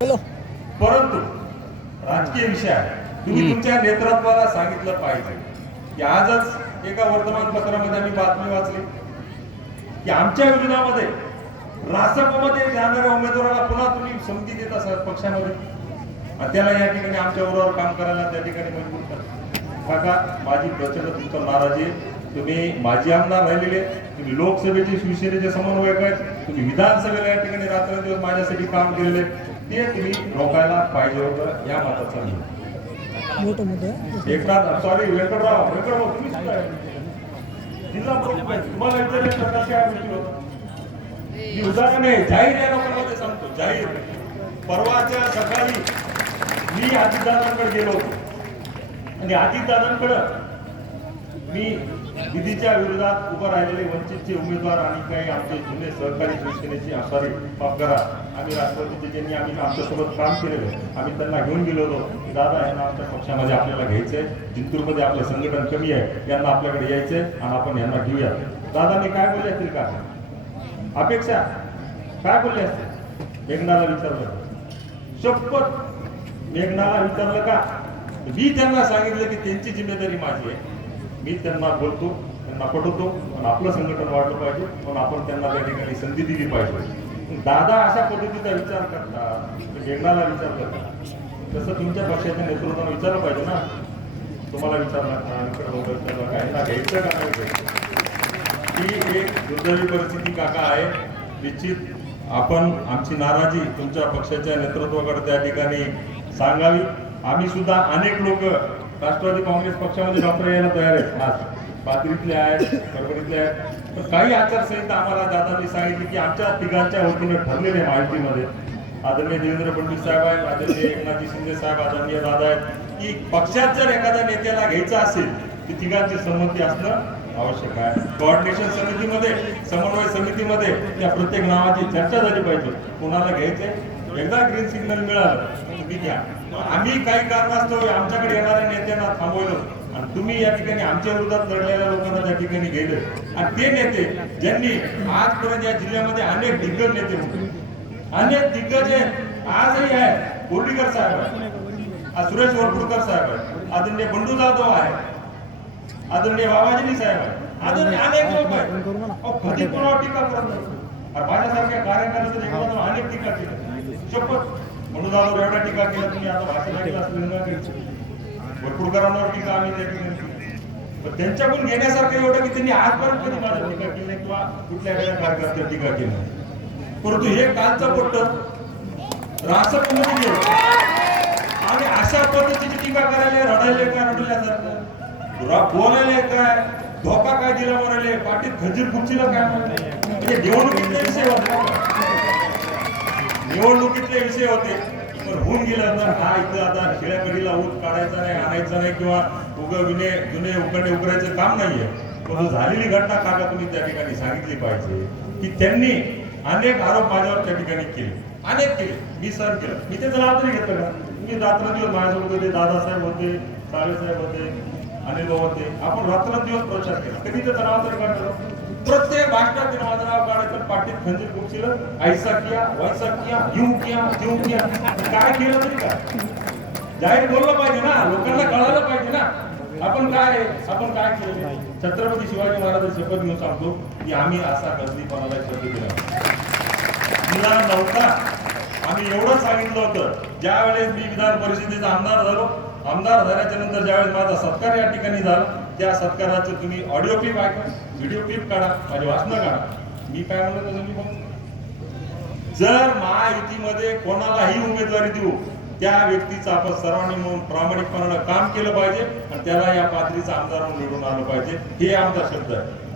परंतु राजकीय विषय आहे. तुम्ही तुमच्या नेतृत्वाला सांगितलं पाहिजे. की आजच एका वर्तमानपत्रामध्ये आम्ही बातमी वाचली. की आमच्या विरोधामध्ये रासपमध्ये जाणाऱ्या उमेदवाराला पुन्हा तुम्ही संधी देत असाल पक्षामध्ये. त्याला या ठिकाणी आमच्या बरोबर काम करायला त्या ठिकाणी मजबूर करा. काका माझी प्रचंड तुमचं नाराजी आहे. तुम्ही माजी आमदार राहिलेले तुम्ही लोकसभेचे शिवसेनेचे समन्वयक आहेत. तुम्ही विधानसभेला या ठिकाणी रात्रंदिवस माझ्यासाठी काम केलेले ते तुम्ही रोखायला पाहिजे होतं या मताचा मी एकनाथ सॉरी व्यंकटराव व्यंकटराव तुम्ही. जिल्हा. तुम्हाला काय गोष्टी होतात? मी उदाहरण आहे जाहीर या लोकांमध्ये सांगतो जाहीर परवाच्या सकाळी मी अजितदादांकडे गेलो होतो आणि अजितदादांकडं मी दिदीच्या विरोधात उभं राहिलेले वंचितचे उमेदवार आणि काही आमचे जुने सहकारी शिवसेनेचे सॉरी माफ करा आम्ही राष्ट्रवादीचे ज्यांनी आम्ही आमच्यासोबत काम केलेलं आम्ही त्यांना घेऊन गेलो होतो. की दादा यांना आमच्या पक्षामध्ये आपल्याला घ्यायचंय जिंतूरमध्ये आपलं संघटन कमी आहे. यांना आपल्याकडे यायचंय आणि आपण यांना घेऊया. दादांनी काय बोलले असतील का? अपेक्षा? काय बोलले असतील? मेघनाला विचारलं. शपथ? मेघनाला विचारलं का? मी त्यांना सांगितलं की त्यांची जिम्मेदारी माझी आहे. मी त्यांना बोलतो त्यांना पटवतो पण आपलं संघटन वाढलं पाहिजे पण आपण त्यांना त्या ठिकाणी संधी दिली पाहिजे. दादा अशा पद्धतीचा विचार करतात जेवणाला विचार करतात. तसं तुमच्या पक्षाच्या नेतृत्वानं विचारलं पाहिजे ना. तुम्हाला विचारलं काहींना घ्यायचं का नाही घ्यायचं? ही एक दुर्दैवी परिस्थिती काका आहे. निश्चित आपण आमची नाराजी तुमच्या पक्षाच्या नेतृत्वाकडे त्या ठिकाणी सांगावी. आम्ही सुद्धा अनेक लोक राष्ट्रवादी काँग्रेस पक्षामध्ये डॉक्टर यायला तयार आहेत. आज पाथरीतले आहेत परभणीतले आहेत. तर काही आचारसंहिता आम्हाला दादांनी सांगितली की आमच्या तिघांच्या वतीने ठरलेले माहितीमध्ये. आदरणीय देवेंद्र फडणवीस साहेब आहेत आदरणीय एकनाथजी शिंदे साहेब आदरणीय दादा आहेत. की पक्षात जर एखाद्या नेत्याला घ्यायचं असेल की तिघांची संमती असणं आवश्यक आहे. कोऑर्डिनेशन समितीमध्ये समन्वय समितीमध्ये त्या प्रत्येक नावाची चर्चा झाली पाहिजे. कोणाला घ्यायचंय? एकदा ग्रीन सिग्नल मिळालं तुम्ही घ्या. आम्ही काही कारणास्तव आमच्याकडे येणाऱ्या नेत्यांना थांबवलं. आणि तुम्ही या ठिकाणी आमच्या विरोधात लढलेल्या लोकांना त्या ठिकाणी गेले. आणि ते नेते ज्यांनी आजपर्यंत या जिल्ह्यामध्ये अनेक दिग्गज नेते होते. अनेक दिग्गज आहेत आजही आहे कोर्डीकर साहेब आहे आज सुरेश वरपुडकर साहेब आहे आदरणीय बंडू जाधव आहे आदरणीय बाबाजी साहेब आहे आदरणीय अनेक लोक आहेत. कधी कोणावर टीका करत नाही. माझ्यासारख्या कार्यकर्त्यांनी अनेक टीका केल्या शपथ. म्हणून आलो एवढा टीका केला तुम्ही. आता भाषण ऐकलं असेल ना वरपुडकरांवर टीका आम्ही त्या ठिकाणी पण त्यांच्याकडून घेण्यासारखं एवढं की त्यांनी आजपर्यंत कधी माझा टीका केली नाही किंवा कुठल्या वेळेला कार्यकर्त्या टीका केली नाही. परंतु हे कालचं पट्ट रासपमध्ये गेलं. आणि अशा पद्धतीची टीका करायला रडायले काय रडल्यासारखं? रा- बोलायले काय? धोका काय दिला म्हणाले पाठीत खजीर खुर्चीला काय म्हणाले म्हणजे निवडणुकीतले विषय होते. निवडणुकीतले विषय होते. पण होऊन गेलं तर हा इथं आता खेड्याकडीला ऊत काढायचा नाही आणायचा नाही किंवा उग विने जुने उकडे उकडायचं काम नाहीये. पण झालेली घटना काका तुम्ही त्या ठिकाणी सांगितली पाहिजे की त्यांनी अनेक आरोप माझ्यावर त्या ठिकाणी केले. अनेक केले. मी सर केलं. मी त्याचं नाव तरी घेतलं का? मी रात्रंदिवस माझ्यासोबत होते दादासाहेब होते साहेब होते अनिल भाऊ होते. आपण रात्रंदिवस प्रचार केला. कधी त्याचं नाव काढलं प्रत्येक भाषणात ते माझं नाव काढायचं पाठीत खंजीर खुर्चीलं ऐसा किया वैसा किया यूं किया त्यों किया काय केलं तरी काय जाहीर बोललं पाहिजे ना. लोकांना कळायला पाहिजे ना. आपण काय आपण काय केलं छत्रपती शिवाजी महाराज शपथ घेऊन सांगतो की आम्ही असा कधी कोणाला शब्द दिला नव्हता. आम्ही एवढं सांगितलं होतं. ज्या वेळेस मी विधान परिषदेचा आमदार झालो आमदार झाल्याच्यानंतर ज्यावेळेस माझा सत्कार या ठिकाणी झाला त्या सत्काराचं तुम्ही ऑडिओ क्लिप ऐका व्हिडिओ क्लिप काढा माझे भाषणं काढा. मी काय म्हणत तसं मी बघ जर महायुतीमध्ये कोणालाही उमेदवारी देऊ त्या व्यक्तीचं आपण सर्वांनी म्हणून प्रामाणिकपणानं काम केलं पाहिजे आणि त्याला या पातळीचा आमदार म्हणून निवडून आलं पाहिजे. हे आमचा शब्द आहे.